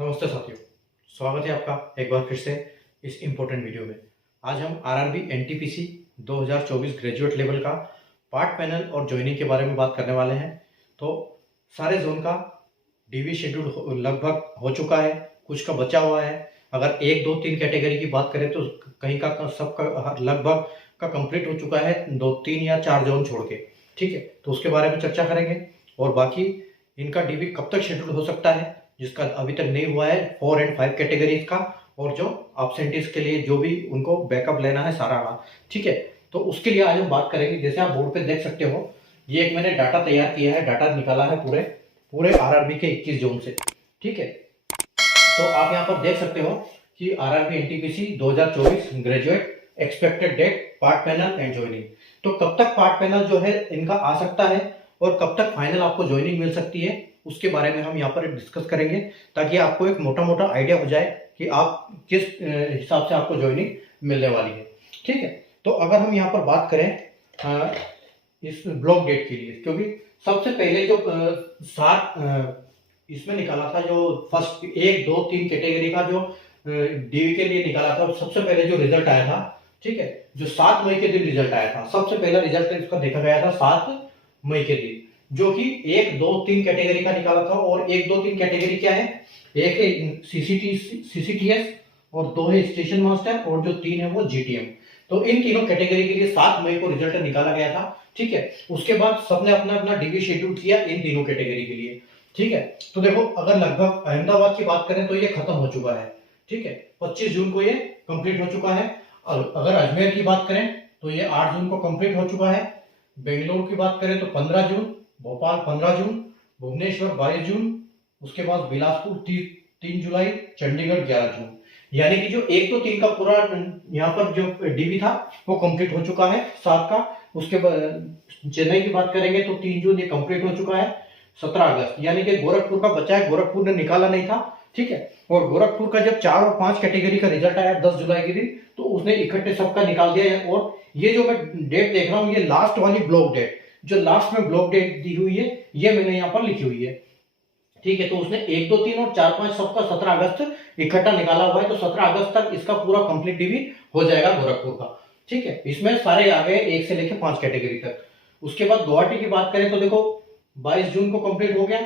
नमस्ते साथियों, स्वागत है आपका एक बार फिर से इस इम्पोर्टेंट वीडियो में। आज हम आरआरबी एनटीपीसी 2024 ग्रेजुएट लेवल का पार्ट पैनल और ज्वाइनिंग के बारे में बात करने वाले हैं। तो सारे जोन का डीवी शेड्यूल लगभग हो चुका है, कुछ का बचा हुआ है। अगर 1, 2, 3 कैटेगरी की बात करें तो कहीं का सबका लगभग का कंप्लीट हो चुका है, 2, 3 या 4 जोन छोड़ के। ठीक है, तो उसके बारे में चर्चा करेंगे और बाकी इनका डीवी कब तक शेड्यूल हो सकता है जिसका अभी तक नहीं हुआ है, 4 और 5 कैटेगरीज का, और जो एब्सेंटीज के लिए जो भी उनको बैकअप लेना है सारा का। ठीक है, तो उसके लिए आज हम बात करेंगे। जैसे आप बोर्ड पे देख सकते हो, ये एक मैंने डाटा तैयार किया है, डाटा निकाला है पूरे आरआरबी के 21 जोन से। ठीक है, तो आप यहाँ पर देख सकते हो कि RRB NTPC 2024 graduate expected date part panel and joining. तो कब तक पार्ट पैनल जो है इनका आ सकता है और कब तक फाइनल आपको ज्वाइनिंग मिल सकती है, उसके बारे में हम यहाँ पर डिस्कस करेंगे, ताकि आपको एक मोटा मोटा आइडिया हो जाए कि आप किस हिसाब से आपको ज्वाइनिंग मिलने वाली है। ठीक है, तो अगर हम यहाँ पर बात करें इस ब्लॉक डेट के लिए, क्योंकि सबसे पहले जो इसमें निकाला था, जो फर्स्ट 1, 2, 3 कैटेगरी का जो डीवी के लिए निकाला था, सबसे पहले जो रिजल्ट आया था, ठीक है, जो 7 मई के दिन रिजल्ट आया था, सबसे पहला रिजल्ट इसका देखा गया था 7 मई के दिन, जो कि 1, 2, 3 कैटेगरी का निकाला था। और 1, 2, 3 कैटेगरी क्या है? एक है सीसीटीएस और 2 है स्टेशन मास्टर और जो 3 है वो जीटीएम। तो इन तीनों कैटेगरी के लिए 7 मई को रिजल्ट निकाला गया था। ठीक है, उसके बाद सबने अपना अपना डीवी शेड्यूल किया इन तीनों कैटेगरी के लिए। ठीक है, तो देखो, अगर लगभग अहमदाबाद की बात करें तो ये खत्म हो चुका है। ठीक है, 25 जून को ये कंप्लीट हो चुका है। और अगर अजमेर की बात करें तो ये 8 जून को कंप्लीट हो चुका है। बेंगलोर की बात करें तो 15 जून, भोपाल 15 जून, भुवनेश्वर 22 जून, उसके बाद बिलासपुर 3 जुलाई, चंडीगढ़ 11 जून। यानी कि जो 1, 2, 3 का पूरा यहाँ पर जो डीवी था वो कंप्लीट हो चुका है 7 का। उसके बाद चेन्नई की बात करेंगे तो 3 जून ये कंप्लीट हो चुका है। 17 अगस्त यानी कि गोरखपुर का बचा है, गोरखपुर ने निकाला नहीं था। ठीक है, और गोरखपुर का जब 4 और 5 कैटेगरी का रिजल्ट आया 10 जुलाई के दिन, तो उसने इकट्ठे सबका निकाल दिया है। और ये जो मैं डेट देख रहा हूँ, ये लास्ट वाली ब्लॉक डेट, जो लास्ट में ब्लॉक डेट दी हुई है, ये मैंने यहाँ पर लिखी हुई है। ठीक है, तो उसने 1, 2, 3 और 4, 5 सबका 17 अगस्त इकट्ठा निकाला हुआ है। तो 17 अगस्त तक इसका पूरा कंप्लीट डीवी हो जाएगा गोरखपुर का। ठीक है, इसमें सारे आ गए 1 से लेकर 5 कैटेगरी तक। उसके बाद गुवाहाटी की बात करें तो देखो 22 जून को कंप्लीट हो गया।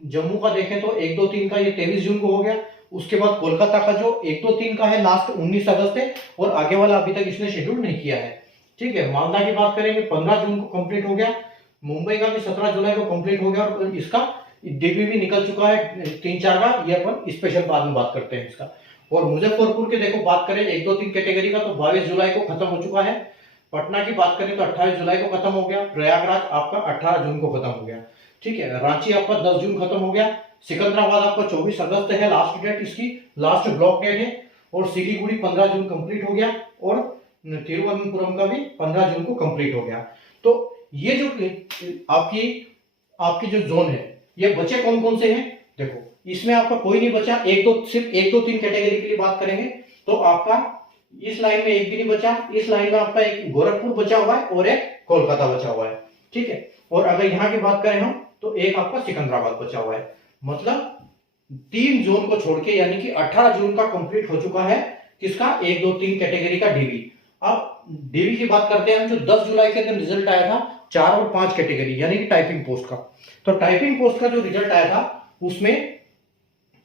जम्मू का देखें तो 1, 2, 3 का ये 23 जून को हो गया। उसके बाद कोलकाता का जो 1, 2, 3 का है लास्ट 19 अगस्त है, और आगे वाला अभी तक इसने शेड्यूल नहीं किया है। ठीक है, मालदा की बात करेंगे 15 जून को कंप्लीट हो गया। मुंबई का भी 17 जुलाई को कंप्लीट हो गया और इसका डीबी भी निकल चुका है 3-4 का। ये अपन स्पेशल बाद में बात करते हैं इसका। और मुजफ्फरपुर के देखो बात करें 1, 2, 3 कैटेगरी का तो 22 जुलाई को खत्म हो चुका है। पटना की बात करें तो 28 जुलाई को खत्म हो गया। प्रयागराज आपका 18 जून को खत्म हो गया। ठीक है, रांची आपका 10 जून खत्म हो गया। सिकंदराबाद आपका 24 अगस्त है लास्ट डेट, इसकी लास्ट ब्लॉक डेट है। और सिलीगुड़ी 15 जून कंप्लीट हो गया और तिरुवनंतपुरम का भी 15 जून को कंप्लीट हो गया। तो ये जो आपकी जो जोन है, ये बचे कौन कौन से हैं? देखो, इसमें आपका कोई नहीं बचा। सिर्फ 1, 2, 3 कैटेगरी के लिए बात करेंगे तो आपका इस लाइन में एक भी नहीं बचा। इस लाइन में आपका एक गोरखपुर बचा हुआ है और एक कोलकाता बचा हुआ है। ठीक है, और अगर यहाँ की बात करें हम तो एक आपका सिकंदराबाद बचा हुआ है। मतलब 3 जून को छोड़ के, यानी कि 18 जून का कंप्लीट हो चुका है किसका? 1, 2, 3 कैटेगरी का डीवी। अब डीवी की बात करते हैं, जो 10 जुलाई के दिन रिजल्ट आया था 4 और 5 कैटेगरी यानी कि टाइपिंग पोस्ट का। तो टाइपिंग पोस्ट का जो रिजल्ट आया था उसमें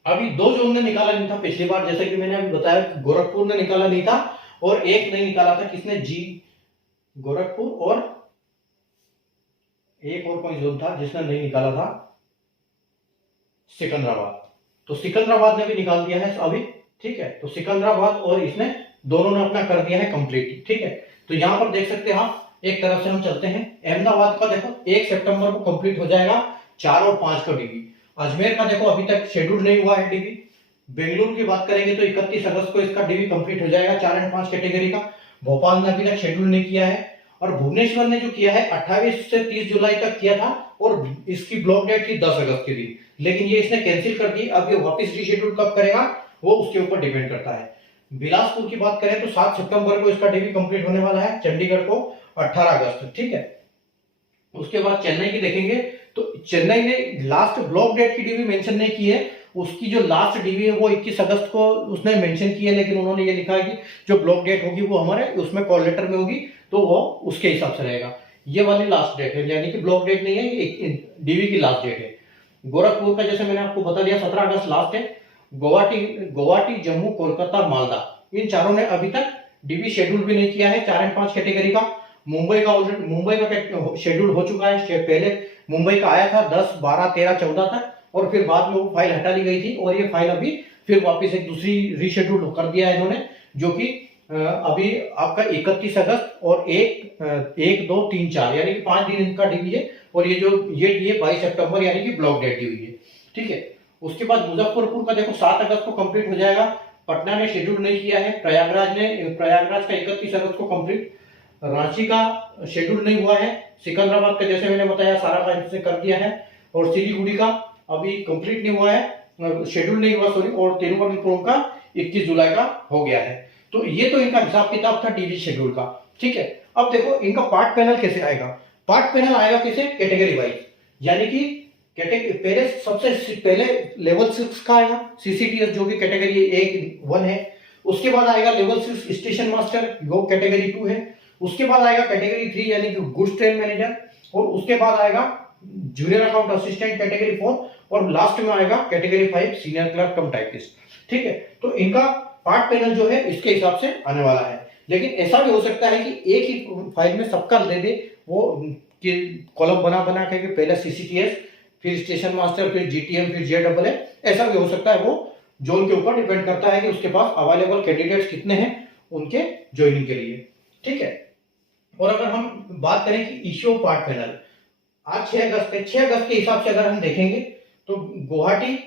अभी 2 जोन ने निकाला नहीं था पिछली बार, जैसे कि मैंने अभी बताया, गोरखपुर ने निकाला नहीं था और एक नहीं निकाला था। किसने? गोरखपुर, और एक और कोई जोन था जिसने नहीं निकाला था, सिकंदराबाद। तो सिकंदराबाद ने भी निकाल दिया है अभी। ठीक है, तो सिकंदराबाद और इसने दोनों ने अपना कर दिया है कंप्लीट। ठीक है, तो यहां पर देख सकते हैं आप, एक तरफ से हम चलते हैं। अहमदाबाद का देखो 1 सितंबर को कंप्लीट हो जाएगा 4 और 5 का डीवी। अजमेर का देखो अभी तक शेड्यूल नहीं हुआ है डीवी। बेंगलुरु की बात करेंगे तो 31 अगस्त को इसका डीवी कंप्लीट हो जाएगा 4 और 5 कैटेगरी का। भोपाल ने अभी तक शेड्यूल नहीं किया है। और भुवनेश्वर ने जो किया है 28 से 30 जुलाई तक किया था और इसकी ब्लॉक डेट थी 10 अगस्त के दिन, लेकिन ये इसने कैंसिल कर दी। अब ये वापस रीशेड्यूल कब करेगा वो उसके ऊपर डिपेंड करता है। बिलासपुर की बात करें तो 7 सितंबर को इसका डीवी कंप्लीट होने वाला है, चंडीगढ़ को 18 अगस्त। ठीक है, उसके बाद चेन्नई की देखेंगे तो चेन्नई ने लास्ट ब्लॉक डेट की डीवी मेंशन नहीं की है उसकी जो लास्ट डीवी है वो 21 अगस्त को उसने मेंशन किया है, लेकिन उन्होंने ये लिखा है कि जो ब्लॉक डेट होगी वो हमारे उसमें कॉल लेटर में होगी, तो वो उसके हिसाब से रहेगा। ये वाली लास्ट डेट है, यानी कि ब्लॉक डेट नहीं है, डीवी की लास्ट डेट है। गोरखपुर का जैसे मैंने आपको बता दिया 17 अगस्त लास्ट है। गुवाहाटी, जम्मू, कोलकाता, मालदा, इन चारों ने अभी तक डीबी शेड्यूल भी नहीं किया है 4 एंड 5 कैटेगरी का। मुंबई का शेड्यूल हो चुका है, पहले मुंबई का आया था 10, 12, 13, 14 तक, और फिर बाद में वो फाइल हटा ली गई थी, और ये फाइल अभी फिर वापस एक दूसरी रीशेड्यूल कर दिया है इन्होंने, जो कि अभी आपका 31 अगस्त और 1, 2, 3, 4 यानी कि 5 दिन इनका डीबी है, और ये 22 सितंबर यानी कि ब्लॉक डेट दी हुई है। ठीक है, उसके बाद मुजफ्फरपुर का देखो 7 अगस्त को कंप्लीट हो जाएगा। पटना ने शेड्यूल नहीं किया है, प्रयागराज का 31 अगस्त को कंप्लीट, रांची का शेड्यूल नहीं हुआ है, सिकंदराबाद का जैसे मैंने बताया सारा का इसने कर दिया है, और सिलीगुड़ी का अभी कंप्लीट नहीं हुआ है, शेड्यूल नहीं हुआ सॉरी, और तिरुवनंतपुरम का 21 जुलाई का हो गया है। तो ये तो इनका हिसाब किताब था डीवी शेड्यूल का। ठीक है, अब देखो इनका पार्ट पैनल कैसे आएगा। पार्ट पैनल आएगा कैसे, कैटेगरी वाइज, यानी कि पहले सबसे पहले लेवल 6 का आएगा सीसीटीएस, जो कि कैटेगरी 1 है। उसके बाद आएगा लेवल 6 स्टेशन मास्टर, वो कैटेगरी 2 है। उसके बाद आएगा कैटेगरी 3 यानी कि गुड्स ट्रेन मैनेजर, और उसके बाद आएगा जूनियर अकाउंट असिस्टेंट कैटेगरी 4, और लास्ट में आएगा कैटेगरी 5 सीनियर क्लर्क कम टाइपिस्ट। ठीक है, तो इनका पार्ट पैनल जो है इसके हिसाब से आने वाला है। लेकिन ऐसा भी हो सकता है कि एक ही फाइल में सबका दे दे वो, कि कॉलम बना के पहले सीसीटीएस, फिर स्टेशन मास्टर, फिर जीटीएम, फिर जेडब्ल्यू, ऐसा भी हो सकता है। वो जोन के ऊपर डिपेंड करता है कि उसके पास अवेलेबल कैंडिडेट्स कितने हैं उनके ज्वाइनिंग के लिए। ठीक है, और अगर हम बात करें कि इश्यू पार्ट पैनल आज 6 अगस्त है, 6 अगस्त के हिसाब से अगर हम देखेंगे तो गुवाहाटी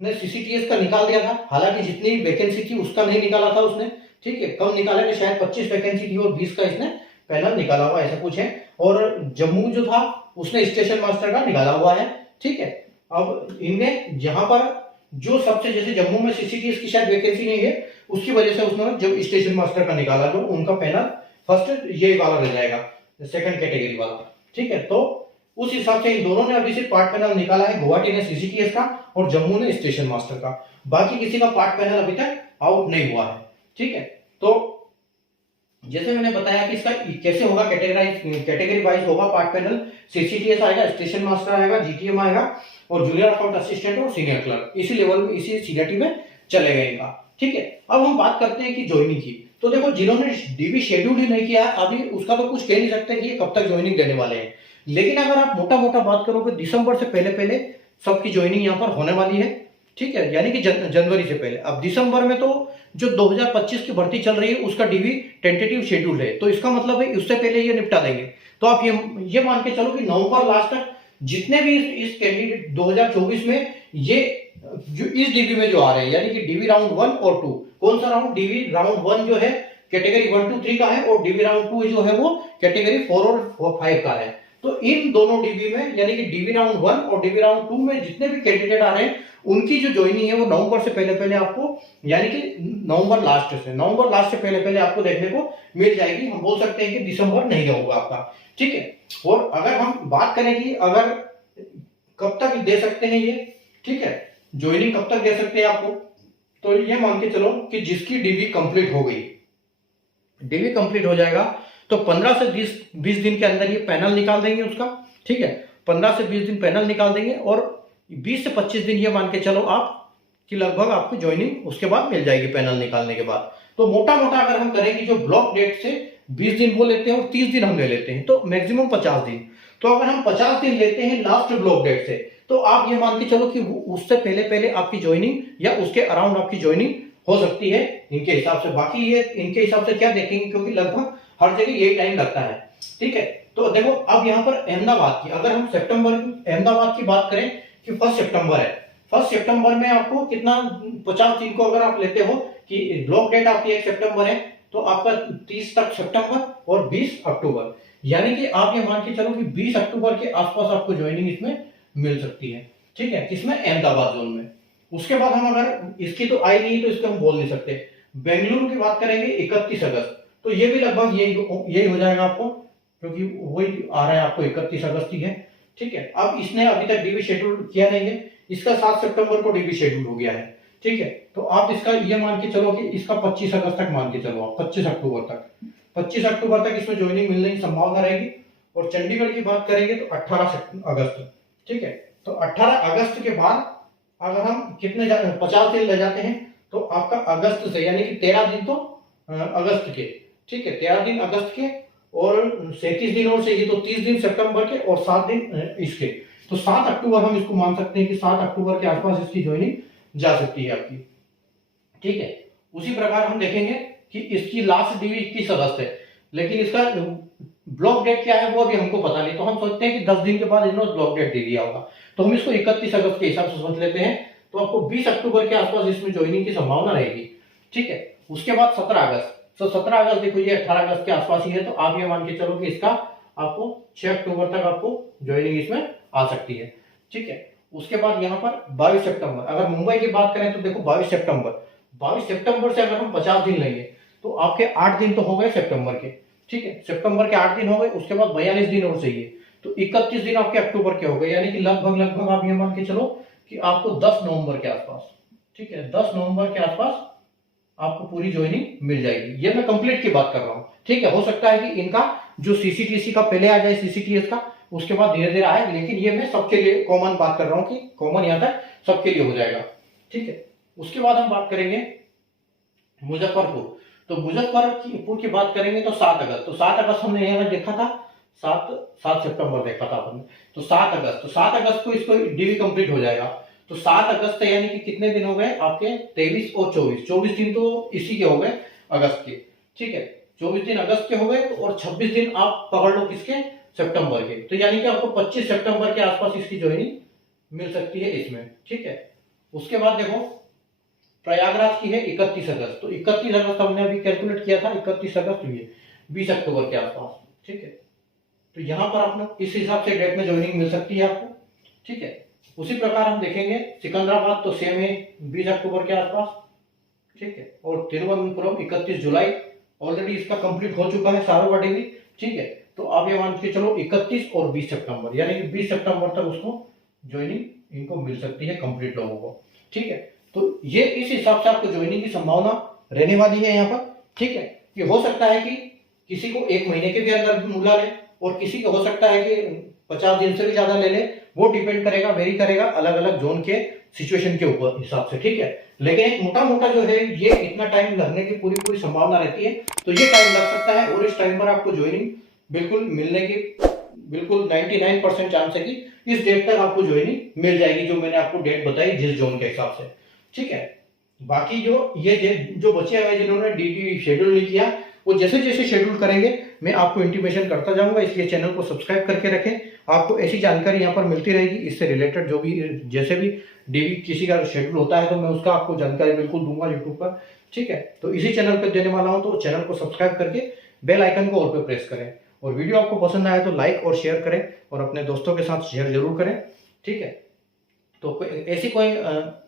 ने सीसीटीएस का निकाल दिया था, हालांकि जितनी वैकेंसी थी उसका नहीं निकाला था उसने। ठीक है, कम निकाला था, शायद 25 वैकेंसी थी और 20 का इसने पैनल निकाला हुआ, ऐसा कुछ है। और जम्मू जो था उसने स्टेशन मास्टर का निकाला हुआ है। ठीक है, अब इनमें जहां पर जो सबसे, जैसे जम्मू में सीसीटीएस की शायद वैकेंसी नहीं है, उसकी वजह से उसने जब स्टेशन मास्टर का निकाला, जो उनका पैनल फर्स्ट ये वाला रह जाएगा, सेकंड कैटेगरी वाला। ठीक है, तो उस हिसाब से इन दोनों ने अभी सिर्फ पार्ट पैनल निकाला है, गुवाहाटी ने सीसीटीएस का और जम्मू ने स्टेशन मास्टर का। बाकी किसी का पार्ट पैनल अभी तक आउट नहीं हुआ है। ठीक है, तो जैसे मैंने बताया कि इसका कैसे होगा, कैटेगरी वाइज होगा पार्ट पैनल, सीसीटीएस आएगा, स्टेशन मास्टर आएगा, जीटीएम आएगा, और जूनियर अकाउंट असिस्टेंट और सीनियर क्लर्क इसी लेवल में, इसी सीनियरिटी में चलेगा इनका। ठीक है, अब हम बात करते हैं कि ज्वाइनिंग की। तो देखो जिन्होंने डीवी शेड्यूल ही नहीं किया अभी, उसका तो कुछ कह नहीं सकते कि ये कब तक ज्वाइनिंग देने वाले हैं। लेकिन अगर आप मोटा मोटा बात करोगे, दिसंबर से पहले पहले सबकी ज्वाइनिंग यहाँ पर होने वाली है। ठीक है, यानी कि जनवरी से पहले। अब दिसंबर में तो जो 2025 की भर्ती चल रही है उसका डीवी टेंटेटिव शेड्यूल है, तो इसका मतलब है उससे पहले ये निपटा देंगे। तो आप ये मान के चलो कि नवंबर लास्ट तक जितने भी इस कैंडिडेट 2024 में ये जो इस डीबी में जो आ रहे हैं, यानी कि डीबी राउंड 1 और 2, कौन सा राउंड, डीबी राउंड 1 जो है कैटेगरी 1, 2, 3 का है, और डीबी राउंड 2 जो है वो कैटेगरी 4 और 5 का है। तो इन दोनों डीबी में, यानी कि डीबी राउंड 1 और डीबी राउंड 2 में जितने भी कैंडिडेट आ रहे हैं उनकी जो ज्वाइनिंग है वो नवंबर से पहले पहले आपको, यानी कि नवंबर लास्ट से पहले पहले आपको देखने को मिल जाएगी। हम बोल सकते हैं कि दिसंबर नहीं होगा आपका। ठीक है, और अगर हम बात करें कि अगर कब तक दे सकते हैं ये, ठीक है, ज्वाइनिंग कब तक दे सकते हैं आपको, तो ये मान के चलो कि जिसकी डीवी कंप्लीट हो गई, डीवी कंप्लीट हो जाएगा तो 15 से 20 दिन के अंदर ये पैनल निकाल देंगे उसका। ठीक है, 15 से 20 दिन पैनल निकाल देंगे, और 20 से 25 दिन ये मान के चलो आप कि लगभग आपको ज्वाइनिंग उसके बाद मिल जाएगी पैनल निकालने के बाद। तो मोटा मोटा अगर हम करेंगे जो ब्लॉक डेट से 20 दिन वो लेते हैं और 30 दिन हम ले लेते हैं, तो मैक्सिमम 50 दिन। तो अगर हम 50 दिन लेते हैं लास्ट ब्लॉक डेट से, तो आप ये मान के चलो कि उससे पहले पहले आपकी ज्वाइनिंग या उसके अराउंड आपकी ज्वाइनिंग हो सकती है इनके हिसाब से। बाकी ये इनके हिसाब से क्या देखेंगे, क्योंकि लगभग हर जगह यही टाइम लगता है। ठीक है, तो देखो अब यहाँ पर अहमदाबाद की, अगर हम अहमदाबाद की बात करें कि 1 सितंबर है, 1 सितंबर में आपको कितना, 50 दिन को अगर आप लेते हो कि ब्लॉक डेट आपकी 1 सितंबर है, तो आपका 30 तक सितंबर और 20 अक्टूबर, यानी कि आप ये मान के चलो कि 20 अक्टूबर के आसपास आपको ज्वाइनिंग इसमें मिल सकती है। ठीक है, किसमें, अहमदाबाद जोन में। उसके बाद हम अगर इसकी तो आई नहीं तो इसको हम बोल नहीं सकते। बेंगलुरु की बात करेंगे 31 अगस्त, तो ये भी लगभग यही हो जाएगा आपको, क्योंकि वही आ रहा है आपको 31 अगस्त ही है। ठीक है, अब इसने अभी तक डीवी शेड्यूल किया नहीं है, इसका 7 सितंबर को डीवी शेड्यूल हो गया है, ठीक है। तो आप इसका ये मान के चलो कि इसका 25 अगस्त तक मान के चलो, आप 25 अक्टूबर तक, 25 अक्टूबर तक इसमें ज्वाइनिंग मिलने की संभावना रहेगी। और चंडीगढ़ की बात करेंगे तो 18 अगस्त, ठीक है। तो 18 अगस्त के बाद अगर हम कितने 50 दिन ले जाते हैं तो आपका अगस्त से, यानी कि 13 दिन तो अगस्त के, ठीक है, 13 दिन अगस्त के और 37 दिन और चाहिए तो 30 दिन सितंबर के और 7 दिन इसके। तो 7 अक्टूबर हम इसको मान सकते हैं कि 7 अक्टूबर के आसपास इसकी ज्वाइनिंग जा सकती है आपकी, ठीक है। उसी प्रकार हम देखेंगे कि इसकी लास्ट डीवी 21 अगस्त है, लेकिन इसका ब्लॉक डेट क्या है वो अभी हमको पता नहीं। तो हम सोचते हैं कि 10 दिन के बाद इन्होंने ब्लॉक डेट दे दिया होगा, तो हम इसको 31 अगस्त के हिसाब से समझ लेते हैं। तो आपको 20 अक्टूबर के आसपास इसमें ज्वाइनिंग की संभावना रहेगी, ठीक है। उसके बाद 17 अगस्त, तो 17 अगस्त देखो ये 18 अगस्त के आसपास ही है, तो आप ये मान के चलो कि इसका आपको 6 अक्टूबर तक आपको ज्वाइनिंग इसमें आ सकती है, ठीक है। उसके बाद यहाँ पर 22 सितंबर, अगर मुंबई की बात करें तो देखो 22 सितंबर से अगर हम 50 दिन लेंगे तो आपके 8 दिन तो हो गए सितंबर के, ठीक है, सितंबर के 8 दिन हो गए। उसके बाद 42 दिन और चाहिए तो 31 दिन आपके अक्टूबर के हो गए, यानी कि लगभग आप ये मान के चलो कि आपको 10 नवंबर के आसपास, ठीक है, 10 नवंबर के आसपास आपको पूरी ज्वाइनिंग मिल जाएगी। ये मैं कंप्लीट की बात कर रहा हूँ, ठीक है। हो सकता है कि इनका जो सीसीटीसी का पहले आ जाए, सीसीटीएस का, उसके बाद धीरे धीरे आए, लेकिन ये मैं सबके लिए कॉमन बात कर रहा हूँ कि कॉमन यहाँ तक सबके लिए हो जाएगा, ठीक है। उसके बाद हम बात करेंगे मुजफ्फरपुर। तो मुजफ्फरपुर की बात करेंगे तो 7 अगस्त, तो 7 अगस्त हमने यहाँ देखा था, 7 सितंबर देखा था आपने, तो 7 अगस्त को इसको डीवी कंप्लीट हो जाएगा। तो 7 अगस्त यानी कि कितने दिन हो गए आपके, 23 और 24 दिन तो इसी के हो गए अगस्त के, ठीक है। 24 दिन अगस्त के हो गए और 26 दिन आप पकड़ लो किसके, सितंबर के। तो यानी कि आपको 25 सितंबर के आसपास इसकी ज्वाइनिंग मिल सकती है इसमें, ठीक है। उसके बाद देखो प्रयागराज की है 31 अगस्त, तो 31 अगस्त हमने अभी कैलकुलेट किया था, 31 अगस्त हुई 20 अक्टूबर के आसपास, ठीक है। तो यहां पर आपको इस हिसाब से डेट में ज्वाइनिंग मिल सकती है आपको, ठीक है। उसी प्रकार हम देखेंगे सिकंदराबाद, तो सेम है 20 अक्टूबर के आसपास, ठीक है। और तिरुवनंतपुरम 31 जुलाई, ऑलरेडी इसका कंप्लीट हो चुका है सारों का डिग्री, ठीक है। तो आप ये मान के चलो 31 और 20 सितंबर, यानी कि 20 सितंबर तक उसको ज्वाइनिंग इनको मिल सकती है कंप्लीट लोगों को, ठीक है। तो ये इस हिसाब से आपको ज्वाइनिंग की संभावना रहने वाली है यहाँ पर, ठीक है। कि हो सकता है कि किसी को 1 महीने के भी अंदर बुला ले और किसी को हो सकता है कि 50 दिन से भी ज्यादा ले ले, वो डिपेंड करेगा, वेरी करेगा अलग अलग जोन के सिचुएशन के ऊपर हिसाब से, ठीक है। लेकिन एक मोटा जो है ये इतना टाइम लगने की पूरी संभावना रहती है, तो ये टाइम लग सकता है। और इस टाइम पर आपको ज्वाइनिंग बिल्कुल मिलने की बिल्कुल 99% चांस है कि इस डेट तक आपको ज्वाइनिंग मिल जाएगी, जो मैंने आपको डेट बताई जिस जोन के हिसाब से, ठीक है। बाकी जो बचे हुए जिन्होंने डीटी शेड्यूल नहीं किया, वो जैसे जैसे शेड्यूल करेंगे मैं आपको इंटीमेशन करता जाऊंगा, इसलिए चैनल को सब्सक्राइब करके रखें। आपको ऐसी जानकारी यहाँ पर मिलती रहेगी, इससे रिलेटेड जो भी जैसे भी डीवी किसी का शेड्यूल होता है तो मैं उसका आपको जानकारी बिल्कुल दूंगा यूट्यूब पर, ठीक है। तो इसी चैनल पर देने वाला हूँ, तो चैनल को सब्सक्राइब करके बेल आइकन को ऑल पे प्रेस करें। और वीडियो आपको पसंद आया तो लाइक और शेयर करें और अपने दोस्तों के साथ शेयर जरूर करें, ठीक है। तो ऐसी कोई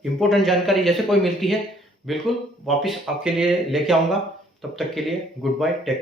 इंपॉर्टेंट जानकारी जैसे कोई मिलती है बिल्कुल वापस आपके लिए लेके आऊंगा। तब तक के लिए गुड बाय, टेक केयर।